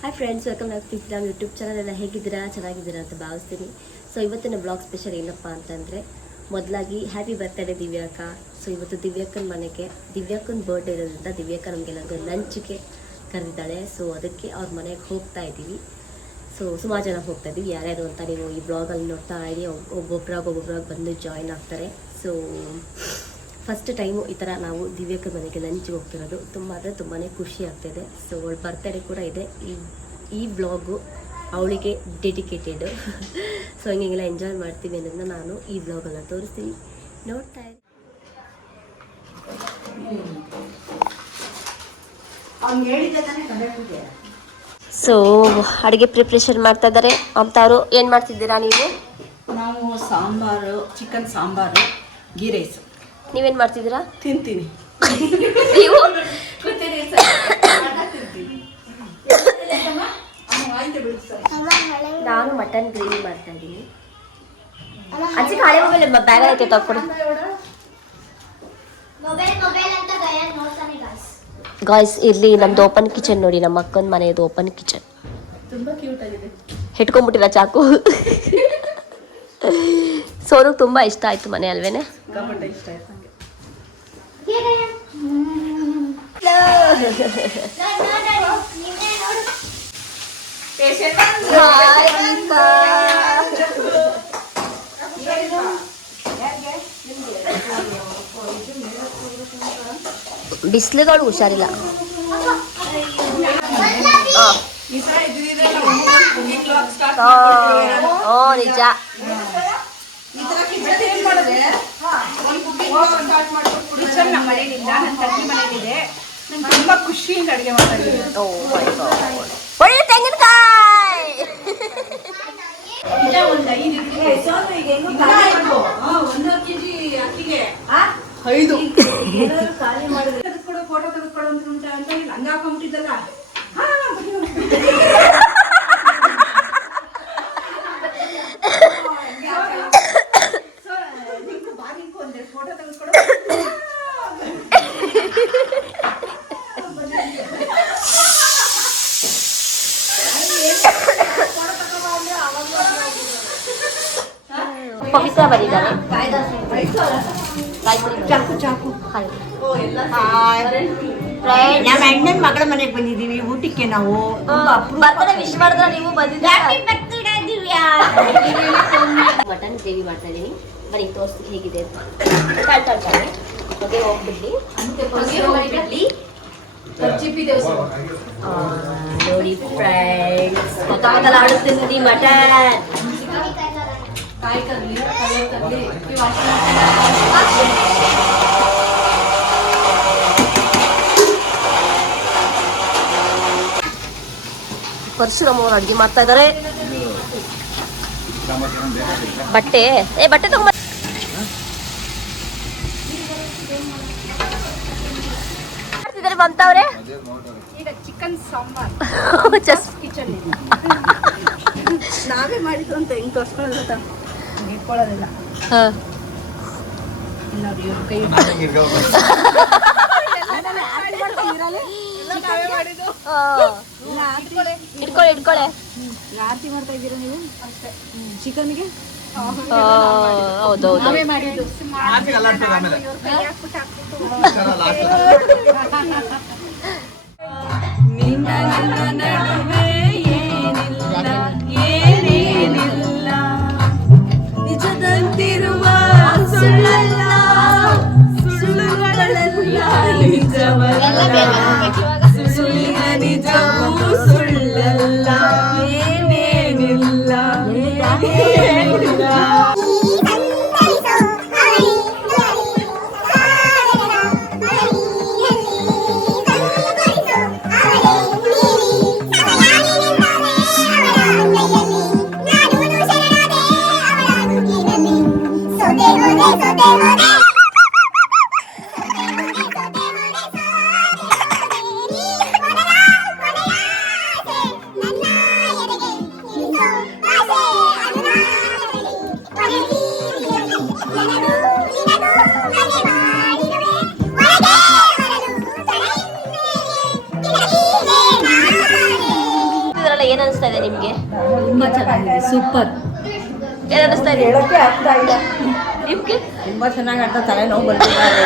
Hi friends, welcome back to ನಮ್ಮ YouTube channel. ಎಲ್ಲ ಹೇಗಿದ್ದೀರಾ? ಚೆನ್ನಾಗಿದ್ದೀರಾ ಅಂತ ಭಾವಿಸ್ತೀನಿ. ಸೊ ಇವತ್ತಿನ ಬ್ಲಾಗ್ ಸ್ಪೆಷಲ್ ಏನಪ್ಪ ಅಂತಂದರೆ, ಮೊದಲಾಗಿ ಹ್ಯಾಪಿ ಬರ್ತ್ಡೇ ದಿವ್ಯಾಕ. ಸೊ ಇವತ್ತು ದಿವ್ಯಾಕ್ಕನ ಮನೆಗೆ ದಿವ್ಯಾಕ್ಕನ ಬರ್ಡೇ ಇರೋದ್ರಿಂದ ದಿವ್ಯಾಕ ನಮಗೆಲ್ಲರಿಗೂ ಲಂಚ್ಗೆ ಕರೆದಿದ್ದಾಳೆ. ಸೊ ಅದಕ್ಕೆ ಅವ್ರ ಮನೆಗೆ ಹೋಗ್ತಾ ಇದ್ದೀವಿ. ಸೊ ಸುಮಾರು ಜನ ಹೋಗ್ತಾ ಇದ್ದೀವಿ. ಯಾರ್ಯಾರು ಅಂತ ನೀವು ಈ ಬ್ಲಾಗಲ್ಲಿ ನೋಡ್ತಾ ಇದ್ದೀವಿ. ಒಬ್ಬೊಬ್ಬರಾಗಿ ಬಂದು ಜಾಯ್ನ್ ಆಗ್ತಾರೆ. ಸೊ ಫಸ್ಟ್ ಟೈಮು ಈ ಥರ ನಾವು ದಿವ್ಯಾಕ್ಕನ ಮನೆಗೆ ಲಂಚ್ಗೆ ಹೋಗ್ತಿರೋದು ತುಂಬ ಅಂದರೆ ತುಂಬಾ ಖುಷಿ ಆಗ್ತಾಯಿದೆ. ಸೊ ಅವಳ ಬರ್ತ್ಡೇ ಕೂಡ ಇದೆ. ಈ ಬ್ಲಾಗು ಅವಳಿಗೆ ಡೆಡಿಕೇಟೆಡ್. ಸೊ ಹಿಂಗೆಲ್ಲ ಎಂಜಾಯ್ ಮಾಡ್ತೀವಿ ಅನ್ನೋದನ್ನ ನಾನು ಈ ಬ್ಲಾಗನ್ನು ತೋರಿಸ್ತೀನಿ, ನೋಡ್ತಾ ಇದ್ದೀನಿ. ಸೊ ಅಡುಗೆ ಪ್ರಿಪ್ರೇಷನ್ ಮಾಡ್ತಾ ಇದ್ದಾರೆ. ಅವರು ಏನು ಮಾಡ್ತಿದ್ದೀರಾ ನೀವು? ನಾವು ಸಾಂಬಾರು, ಚಿಕನ್ ಸಾಂಬಾರು, ಗೀ ರೈಸ್. ನೀವೇನು ಮಾಡ್ತಿದ್ದೀರಾ? ತಿಂತೀನಿ. ನೀವು? ನಾನು ಮಟನ್ ಗ್ರೇವಿ ಮಾಡ್ತಾ ಇದ್ದೀನಿ. ಅಜ್ಜಿಗೆ ಹಳೆ ಮೊಬೈಲ್ ಬ್ಯಾಗ್ ಐತೆ ತಗೊಡಿ. ಗಾಯ್ಸ್, ಇಲ್ಲಿ ನಮ್ದು ಓಪನ್ ಕಿಚನ್ ನೋಡಿ. ನಮ್ಮ ಅಕ್ಕನ ಮನೆಯದು ಓಪನ್ ಕಿಚನ್. ತುಂಬಾ ಕ್ಯೂಟ್ ಆಗಿದೆ. ಹಿಡ್ಕೊಂಡ್ಬಿಟ್ಟಿಲ್ಲ ಚಾಕು. ಸೋನು ತುಂಬಾ ಇಷ್ಟ ಆಯ್ತು ಮನೆ ಅಲ್ವೇನೆ? ಇಷ್ಟ ಆಯ್ತು ನಂಗೆ. ಬಿಸಿಲುಗಳು ಹುಷಾರಿಲ್ಲ. ನಿಜ. ನಮ್ಮ ಮನೆಯಲ್ಲಿಲ್ಲ, ನನ್ನ ತಂಗಿ ಮನೆಯಲ್ಲಿದೆ. ನಂಗೆ ತುಂಬಾ ಖುಷಿಯಿಂದ ಅಡುಗೆ ಮಾಡ್ತಾ ಇದ್ದೀನಿ. ಒಳ್ಳೆ ತೆಂಗಿನಕಾಯಿ. ಒಂದು 5 ಖಾಲಿ ಮಾಡಿದ್ರೆ ತೆಗೆದುಕೊಡು, ಫೋಟೋ ತೆಗೆದುಕೊಡು ಅಂತ ಹಂಗ ಹಾಕೊಂಡ್ಬಿಟ್ಟಿದ್ದಲ್ಲ. ಫೋಟೋ ತೆಗೆದುಕೊಡು. ಪವಿತ್ರ ಬಂದಿದ್ದಾರೆ. ನಮ್ಮ ಅಣ್ಣನ ಮಗಳ ಮನೆಗೆ ಬಂದಿದ್ದೀವಿ ಊಟಕ್ಕೆ. ನಾವು ಬರ್ತಾರೆ ವಿಶ್ ಮಾಡಿದ್ರೆ ನೀವು ಬಂದಿದ್ದೀರಾ? ಮಟನ್ ಗ್ರೇವಿ ಮಾಡ್ತಾ ಇದ್ದೀನಿ. ಬರೀ ತೋರಿಸಿ ಹೇಗಿದೆ ಅಂತ. ಹೊಗೆ ಹೋಗ್ಬಿಡ್ಲಿ ನೋಡಿ ಫ್ರೆಂಡ್ಸ್. ಗೊತ್ತಾಗಲ್ಲ ಆಡುತ್ತೀನಿ ಮಟನ್. ಪರಶುರಾಮ್ ಅವರು ಅಡುಗೆ ಮಾಡ್ತಾ ಇದ್ದಾರೆ. ಬಟ್ಟೆ ತಗೊಂಬ. ಮಾಡ್ತಿದ್ದಾರೆ ಮಮತಾವ್ರೆ. ಈಗ ಚಿಕನ್ ಸಾಂಬಾರ್ ಕಿಚನ್ ನಾವೇ ಮಾಡಿದ್ದು ಅಂತ ಹೆಂಗ್ ತೋರ್ಸ್ಕೊಳ್ಳೋದ ಇಟ್ಕೊಳ್ಳೋದಿಲ್ಲ. ಇಟ್ಕೊಳ್ಳೆ. ಆರತಿ ಮಾಡ್ತಾ ಇದ್ದೀರಾ ನೀವು? ಅಷ್ಟೇ. ಚಿಕನ್ಗೆ ಹೌದೌದು ನಾವೇ ಮಾಡಿದ್ದು. ನಿಜದಂತಿರುವ ಸುಳ್ಳಲ್ಲ, ಸುಳ್ಳುಗಳೆಲ್ಲ ನಿಜವಲ್ಲ, ಸುಳ್ಳಿನ ನಿಜವೂ ಸುಳ್ಳಲ್ಲ, ಏನೇನಿಲ್ಲ ಏನಿಲ್ಲ. ಏನ್ ಅನಿಸ್ತಾ ಇದೆ ನಿಮ್ಗೆ? ತುಂಬಾ ಚೆನ್ನಾಗಿದೆ, ಸೂಪರ್. ಏನ್ ಅನಿಸ್ತಾ ಇದೆ ಹೇಳಕ್ಕೆ ಆಗ್ತಾ ಇಲ್ಲ. ನಿಮ್ಗೆ? ತುಂಬಾ ಚೆನ್ನಾಗಿ ಆಡ್ತಾ ತಲೆ ನೋವು ಬರ್ತಿದ್ದಾರೆ.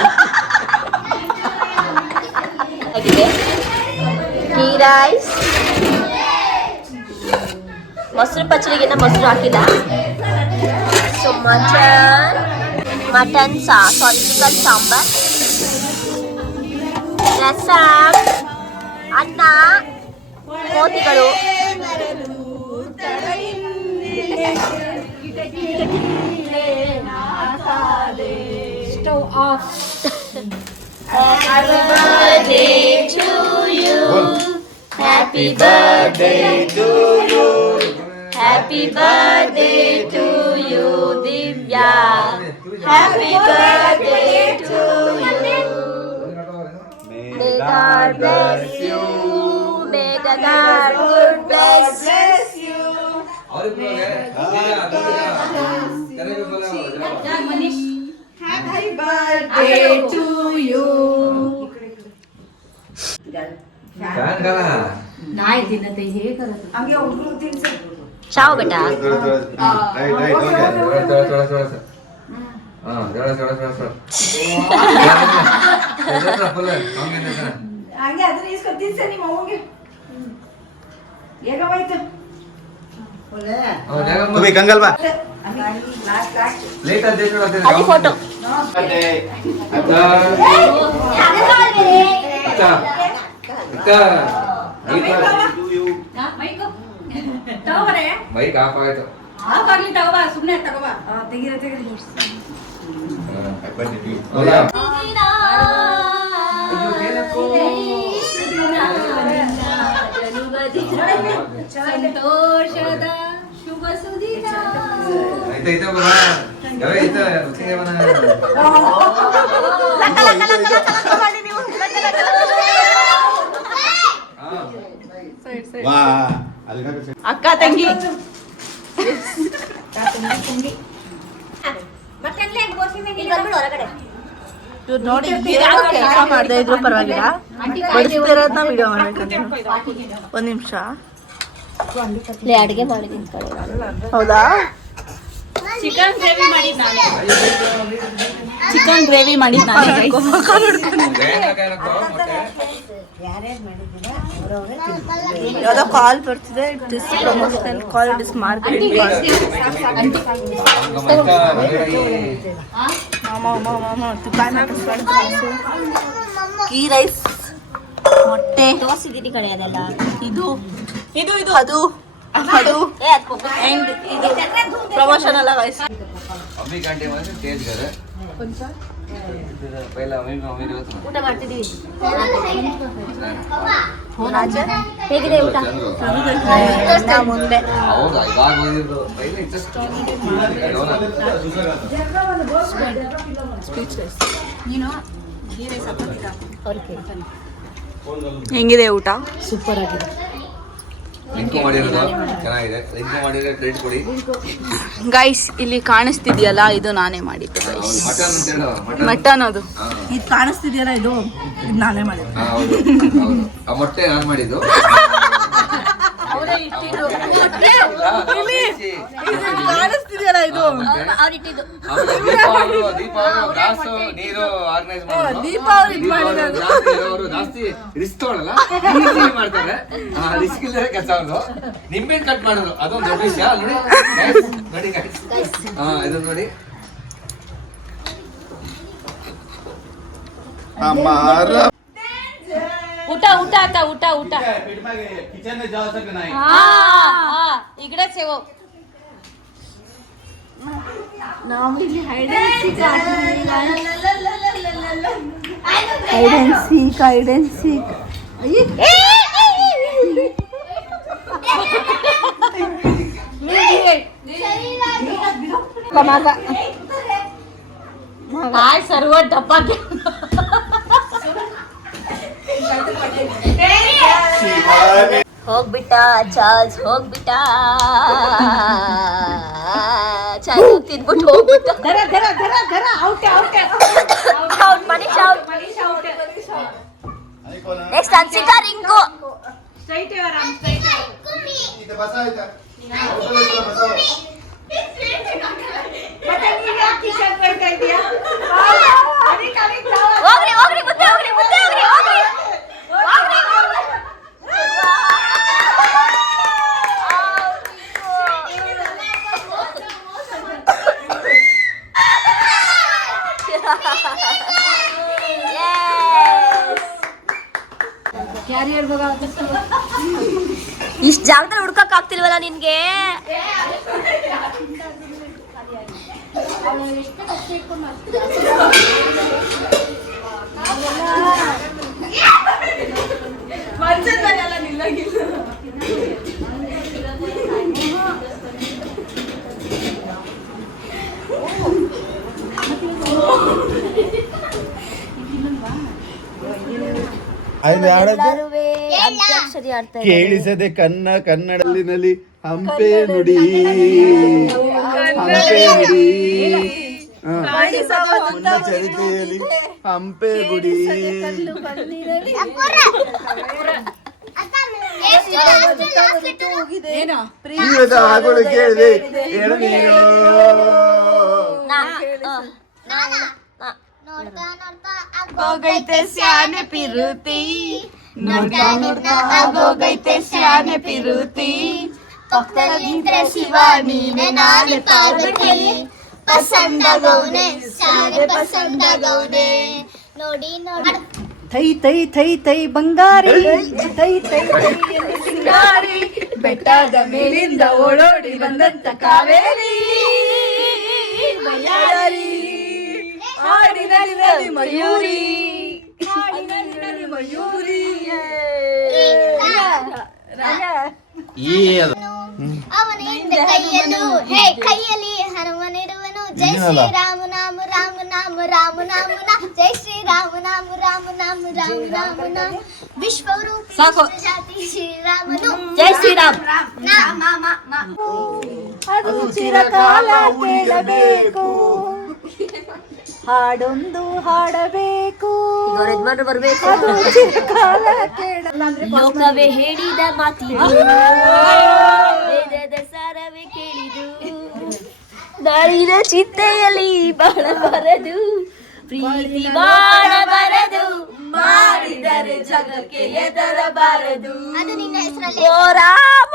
ಆಗಿದೆ ಟೀ ರೈಸ್, ಮೊಸರು ಪಚ್ಚಡಿಗಿನ್ನ ಮೊಸರು ಹಾಕಿಲ್ಲ. ಸೊ ಮಟನ್ ಸಾರಿ ಚಿಕನ್ ಸಾಂಬಾರ್, ರಸಂ, ಅನ್ನ, ಕೋತಿಗಳು, stove off. Happy birthday to you. Happy birthday to you. Happy birthday to you, Divya. Happy birthday to you. May God bless you. May the God bless you. Happy birthday to you. नाही दिलं ते हे करत चाव बेटा. ಹಂಗೆ ಅದನ್ನ ಇಸ್ಕೊತೀನಿ sir ನಿಮ್ಮ ಅವ್ಗೆ ಹೇಗವಾಯ್ತು तुम्ही कंगाल बा ಲಾಸ್ಟ್ ಅಲ್ಲಿ ಫೋಟೋ. ಮೈಕ್ ಆಫ್ ಆಯ್ತು. ಆಗ್ಲಿ ತಗೋಬಾ, ಸುಮ್ಮನೆ ತಗೋಬಾ. ತೆಗೀರ ಹೌದಾ? ಸಂತೋಷದ ಶುಭ ಸುದಿನ. ಐತೆ ಬರ ಯಾವ ಐತೆ ಉಚಿಗೆ ಬನ वा अलगा ಅಕ್ಕ ತಂಗಿ ಇವ್ರು ನೋಡಿ ಕೆಲಸ ಮಾಡದೇ ಇದ್ರು ಪರವಾಗಿಲ್ಲ, ಬಡಿಸ್ತಿರೋದನ್ನ ವಿಡಿಯೋ ಮಾಡ್ಬೇಕಂತ. ಒಂದ್ ನಿಮಿಷ. ಅಡುಗೆ ಮಾಡಿದ್ದೀನಿ ಕಡೆ. ಹೌದಾ? ಚಿಕನ್ ಗ್ರೇವಿ ಮಾಡಿದ್ ನಾನು. ಯಾವ್ದೋ ಕಾಲ್ ಬರ್ತಿದೆ. It is promotional call, it is marketing call. Ghee rice, ಮೊಟ್ಟೆ ತೋರಿಸಿದ್ದೀನಿ ಕಡೆ ಅದೆಲ್ಲ. ಇದು ಇದು ಇದು ಅದು ಅದು and ಇದು ಪ್ರಮೋಷನ್ ಅಲ್ಲ ಗೈಸ್. अम्मी घंटे में तेज कर पहला अम्मी मम्मी होता ಊಟ ಮಾಡ್ತಿದ್ದೀವಿ. ಹೇಗಿದೆ ಊಟ? ಮುಂದೆ ಹೌದಾ ಇವಾಗ ಹೋಗಿದ್ದು ಪೈಲೆ ಜಸ್ಟ್ ಹೆಂಗಿದೆ ಊಟ? ಸೂಪರ್ ಆಗಿದೆ. ಲಿಂಕ್ ಮಾಡಿರೋದು ಚೆನ್ನಾಗಿದೆ. ಲಿಂಕ್ ಮಾಡಿದ್ರೆ ಕ್ರೆಡಿಟ್ ಕೊಡಿ. ಗೈಸ್ ಇಲ್ಲಿ ಕಾಣಿಸ್ತಿದ್ಯಲ್ಲ, ಇದು ನಾನೇ ಮಾಡಿದ್ದು ಗೈಸ್. ಮಟನ್ ಅಂತ ಹೇಳು. ಮಟನ್ ಅದು ಇದು ಕಾಣಿಸ್ತಿದ್ಯಲ್ಲ, ಇದು ನಾನೇ ಮಾಡಿದ್ದು. ಹೌದು ಹೌದು. ಆ ಮೊಟ್ಟೆ ನಾನು ಮಾಡಿದ್ದು. ಕಾಣಿಸ್ತಿದ್ಯಲ್ಲ ಇದು ಅವ್ರಿಟ್ಟಿದ್ದು ದೀಪ ಗ್ಲಾಸ್ ನೀರು ಆರ್ಗನೈಸ್ ಮಾಡೋದು. ದೀಪ ಅವ್ರು ಇದ್ ಮಾಡಿರೋದು. ಅವರು ಜಾಸ್ತಿ ರಿಸ್ಕ್ ತಗೊಳ್ಳಲ್ಲ, ಮಾಡ್ತಾರೆ. ರಿಸ್ಕ್ ಇಲ್ಲದೆ ಕೆಲಸ ಅವ್ರದ್ದು. ನಿಂಬೆ ಕಟ್ ಮಾಡೋದು ಅದೊಂದು ದೊಡ್ಡ ವಿಷಯ. ನೋಡಿ ನೋಡಿ ಇದು ನೋಡಿ. हमारा ಊಟ ಊಟ ಆತ ಊಟ ಊಟ. किचन में जा सकते नहीं. इकडेच आहे. Hide and seek, hide and seek. काय सर्व डब्बा ಹೋಗ್ಬಿಟ್ಟ ಚಾರ್ಜ್, ಹೋಗ್ಬಿಟ್ಟ ಚಾರ್ಜ್ ತಿನ್ಬಿಟ್ಟು ಹೋಗ್ಬಿಟ್ಟ. Out Manish out. Next Anshika Rinku. Straight इथे बसा इथं. बसा. ಹೋಗ್ರಿ ಹೋಗ್ರಿ ಮುಂದೆ ಹೋಗ್ರಿ ಮುಂದೆ ಹೋಗ್ರಿ ಹೋಗ್ರಿ ಹೋಗ್ರಿ ಇಷ್ಟು ಜಾಗದಲ್ಲಿ ಹುಡ್ಕಕ್ ಆಗ್ತಿಲ್ವಲ್ಲ ನಿನ್ಗೆ? ಅಂತ್ಯಾಕ್ಷರಿ ಆಡ್ತಾ ಇದ್ದಾರೆ. ಕೇಳಿಸದೆ ಕನ್ನಡದಲ್ಲಿ ಹಂಪೆ ನುಡಿ ಹಂಪೆ ನುಡಿ ಮುನ್ನ ಚರಿತೆಯಲ್ಲಿ ಹಂಪೆ ಗುಡಿ ಜೀವದ ಹಾಗಳು ಕೇಳಿದೆ ಹೇಳು ನೀನು. ಆಗೋಗೈತೆ ಸ್ಯಾನೆ ಪಿರುತಿ ನೋಡ್ತಾ ನೋಡ್ತಾ ಆಗೋಗೈತೆ ಸ್ಯಾನೆ ಪಿರುತಿ ಪಕ್ಕದಲ್ಲಿದ್ರೆ ಶಿವ ನೀನೆ ನಾನೇ ಪಾರ್ವತಿ ಪಸಂದಾಗೌನೆ ಸಾರೆ ಪಸಂದಾಗೌನೆ ನೋಡಿ ನೋಡಿ ಥೈ ಥೈ ಥೈ ಥೈ ಬಂಗಾರಿ ಥೈ ಥೈ ಥೈ ಎಂದು ಸಿಂಗಾರಿ ಬೆಟ್ಟದ ಮೇಲಿಂದ ಓಡೋಡಿ ಬಂದಂತ ಕಾವೇರಿ ಮಯಾರಿ ಹಾಡಿನಲ್ಲಿ ಮಯೂರಿ ಹಾಡಿನಲ್ಲಿ ಮಯೂರಿ ಅವನ ಹಿಂದೆ ಕೈಯಲ್ಲಿ ಹನುಮನಿರುವನು ಜೈ ಶ್ರೀ ರಾಮ ನಾಮ ರಾಮ ನಾಮ ರಾಮ ನಾಮ ನಾಮ ಜೈ ಶ್ರೀ ರಾಮ ನಾಮ ರಾಮ ನಾಮ ರಾಮ ರಾಮ ನಾಮ ವಿಶ್ವರೂಪಿ ಜಾತಿ ಶ್ರೀರಾಮನು ಜೈ ಶ್ರೀರಾಮ್. ಅದು ಚಿರಕಾಲ ಕೇಳಬೇಕು ಹಾಡೊಂದು ಹಾಡಬೇಕು ಈಗ ಯಜಮಾನ್ರು ಬರ್ಬೇಕು. ಅದು ಚಿರಕಾಲ ಕೇಳಲ್ಲ ಲೋಕವೇ ಹೇಳಿದ ಮಾತಿದು ವೇದದ ಸಾರವೇ ಕೇಳಿದು ನಾಳಿನ ಚಿಂತೆಯಲ್ಲಿ ಬಾಳಬಾರದು ಪ್ರೀತಿ ಬಾಳಬಾರದು ಮಾಡಿದರೆ ಜಗಕ್ಕೆ ಎದರಬಾರದು ಅದು ನಿನ್ನ ಹೆಸರಲ್ಲಿ ಓ ರಾಮ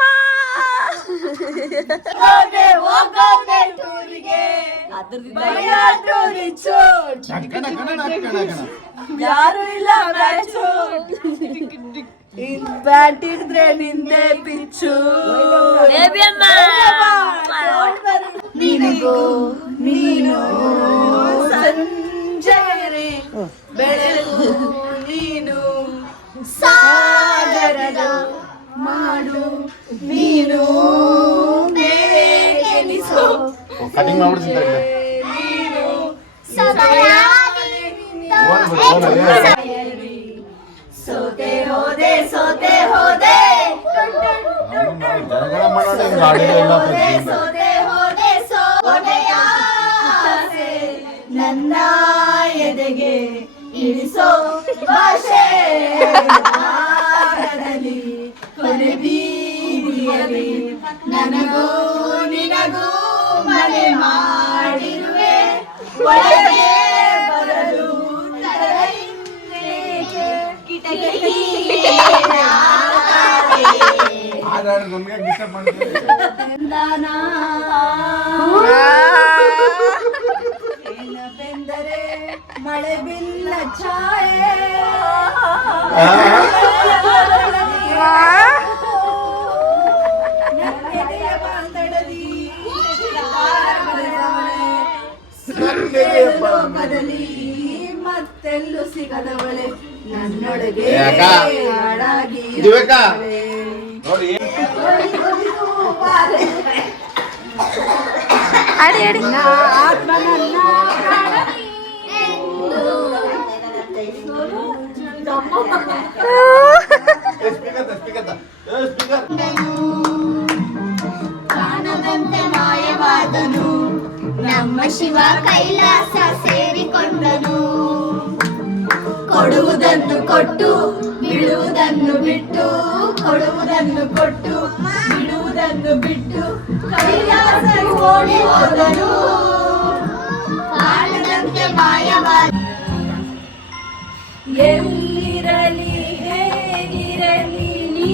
ಯಾರು ಇಲ್ಲ ಬ್ಯಾಟ್ ಹಿಡಿದ್ರೆ ನಿಂದೆ ಪಿಚ್ಚು ಬೇಬಿ ಅಮ್ಮ ನಿನಗೂ ನೀನು ಸಂಜೆ ಬೆಳಕು ನೀನು ಸಾಗರದ ಮಾಡು ನೀನು ಬೇಕೆನಿಸೋ ಕಟಿಂಗ್ ಮಾಡ್ಬಿಡ್ತೀನಿ ನೀನು ಸೋತೆ ಹೋದೆ ಸೋತೆ ಹೋದೆ ಸೋದೆ ಹೋದೆ ಸೋದೆಯ ಆಸೆ ನನ್ನ ಎದೆಗೆ ಇಳಿಸೋ ಭಾಷೆ ಆಗದಲ್ಲಿ ಕೊನೆ ಬೀದಿಯಲ್ಲಿ ನನಗೂ ನಿನಗೂ ಮನೆ ಮಾಡಿರುವೆ ಒಳಗೆ ಬರಲು ಏನವೆಂದರೆ ಮಳೆ ಬಿಲ್ಲ ಛಾಯೆ ನನ್ನೆದೆಯ ಬಾಂಧಡದಿ ಲೋಕದಲ್ಲಿ ಮತ್ತೆಲ್ಲೂ ಸಿಗದವಳೆ ನನ್ನೊಳಗೆ ಹಾಡಾಗಿ ನೋಡಿ ಆತ್ಮ ನನ್ನ ಕಾಣದಂತೆ ಮಾಯವಾದನು ನಮ್ಮ ಶಿವ ಕೈಲಾಸ ಸೇರಿಕೊಂಡನು ಕೊಡುವುದನ್ನು ಕೊಟ್ಟು ಬಿಡುವುದನ್ನು ಬಿಟ್ಟು ಕೊಡುವುದನ್ನು ಕೊಟ್ಟು ಬಿಡುವುದನ್ನು ನನ್ನನ್ನು ಬಿಟ್ಟು ಕೈಲಾಸ ಓಡಿ ಹೋದನು ಕಾಣದಂತೆ ಮಾಯವಾಗಿ ಎಲ್ಲಿರಲಿ ಹೇಗಿರಲಿ ನೀ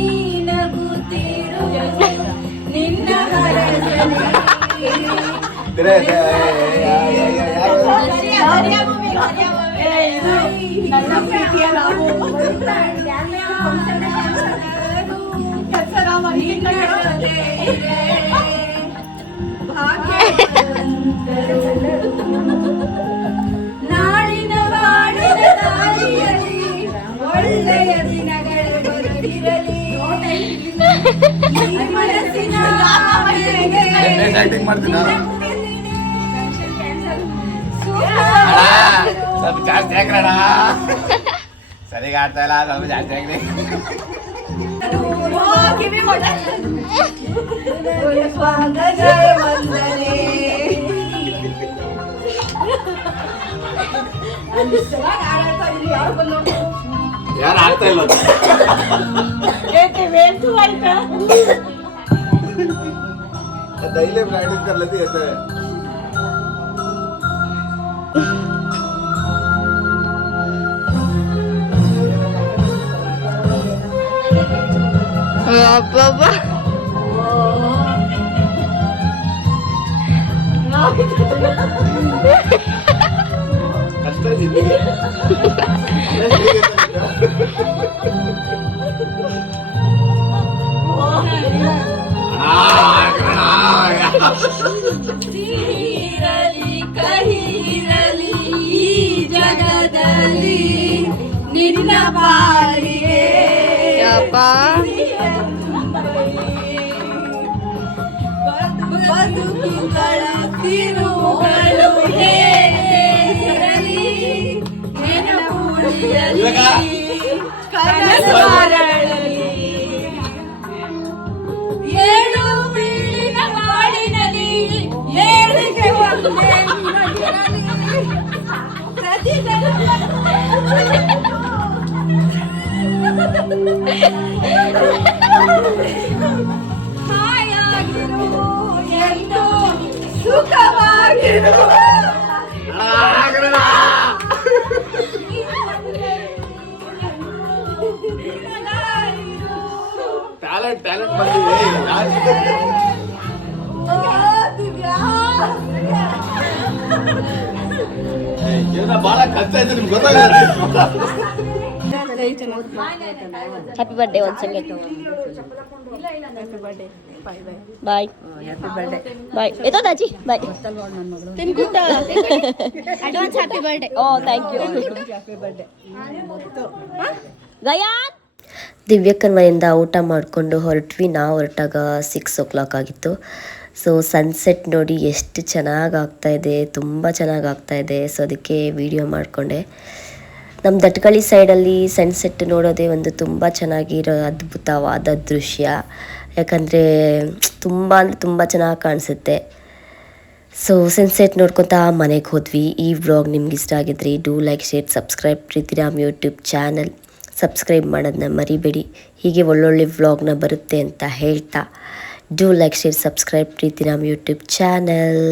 ನಗುತ್ತಿರು ನಿನ್ನ ಹರಸಲಿ ನನ್ನ ಪ್ರೀತಿಯ ನಾವು ನಾಳಿನ ಬಾಳಿನ ದಾರಿಯಲ್ಲಿ ಒಳ್ಳೆಯ ದಿನಗಳು ಬರುತ್ತಿರಲಿ ಮನಸ್ಸಿನ ಆಕ್ಟಿಂಗ್ ಮಾಡ್ತೀನ ಸ್ವಲ್ಪ ಜಾಸ್ತಿ ಹಾಕ್ರಣ ಸರಿಗ ಆಡ್ತಾ ಇಲ್ಲ ಸ್ವಲ್ಪ ಜಾಸ್ತಿ ಹಾಕ್ರಿ ಯಾರು ಆಡ್ತಾ ಇಲ್ಲ ಡೈಲಿ ಪ್ರಾಕ್ಟೀಸ್ करलेती येते ಅಬ್ಬಬ್ಬಾ ಕಷ್ಟ ಜಿಂದಗಿ ಸಿಹಿರಲಿ ಕಹಿರಲಿ ಈ ಜಗದಲ್ಲಿ ನಿನ್ನ ಬಾಳಿಗೆ ಯಪ್ಪ ಬದುಕುಗಳ ತಿರುಗಳು ಹೇಗಿರಲಿ ನೆನಪುಳಿಯಲಿ ಕನಸು ಅರಳಲಿ ಏಳು ಬೀಳಿನ ಬಾಳಿನಲ್ಲಿ ಏಳಿಗೆ ಒಂದೇ ನಿನಗಿರಲಿ. ಪ್ರತಿ ಹಾಯಾಗಿರು ಎಂದು ಸುಖವಾಗಿರು ಟ್ಯಾಲೆಂಟ್ ಟ್ಯಾಲೆಂಟ್ ಬಂದಿದೆ ಜೀವನ ಬಹಳ ಕಷ್ಟ ಇದೆ ನಿಮ್ಗೆ ಗೊತ್ತಾಗಲ್ಲ ಹ್ಯಾಪಿ ಬರ್ಡೇ ಒಂದು ಸೆಕೆಂಡ್ ಬಾಯ್ ಬಾಯ್ ಎತ್ತೋ ದಾಜಿ ಬಾಯ್ ಅಡ್ವಾನ್ಸ್ ಹ್ಯಾಪಿ ಬರ್ಡೇ ಓ ಥ್ಯಾಂಕ್ ಯು ಗಯಾನ್ ದಿವ್ಯಕ್ಕನ ಮನೆಯಿಂದ ಊಟ ಮಾಡಿಕೊಂಡು ಹೊರಟ್ವಿ. ನಾವು ಹೊರಟಾಗ 6 ಆಗಿತ್ತು. ಸೊ ಸನ್ಸೆಟ್ ನೋಡಿ ಎಷ್ಟು ಚೆನ್ನಾಗಿ ಆಗ್ತಾಯಿದೆ, ತುಂಬ ಚೆನ್ನಾಗಿ ಆಗ್ತಾಯಿದೆ. ಸೊ ಅದಕ್ಕೆ ವಿಡಿಯೋ ಮಾಡಿಕೊಂಡೆ. ನಮ್ಮ ದಟ್ಕಳಿ ಸೈಡಲ್ಲಿ ಸನ್ಸೆಟ್ ನೋಡೋದೇ ಒಂದು ತುಂಬ ಚೆನ್ನಾಗಿರೋ ಅದ್ಭುತವಾದ ದೃಶ್ಯ. ಯಾಕಂದರೆ ತುಂಬ ಅಂದರೆ ತುಂಬ ಚೆನ್ನಾಗಿ ಕಾಣಿಸುತ್ತೆ. ಸೊ ಸನ್ಸೆಟ್ ನೋಡ್ಕೊತಾ ಮನೆಗೆ ಹೋದ್ವಿ. ಈ ವ್ಲಾಗ್ ನಿಮ್ಗೆ ಇಷ್ಟ ಆಗಿದ್ರೆ do like share subscribe Preethiram YouTube channel subscribe ಮಾಡೋದನ್ನ ಮರಿಬೇಡಿ. ಹೀಗೆ ಒಳ್ಳೊಳ್ಳೆ ವ್ಲಾಗ್ನ ಬರುತ್ತೆ ಅಂತ ಹೇಳ್ತಾ do like share subscribe Preethiram YouTube channel.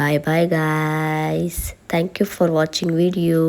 Bye bye guys. Thank you for watching video.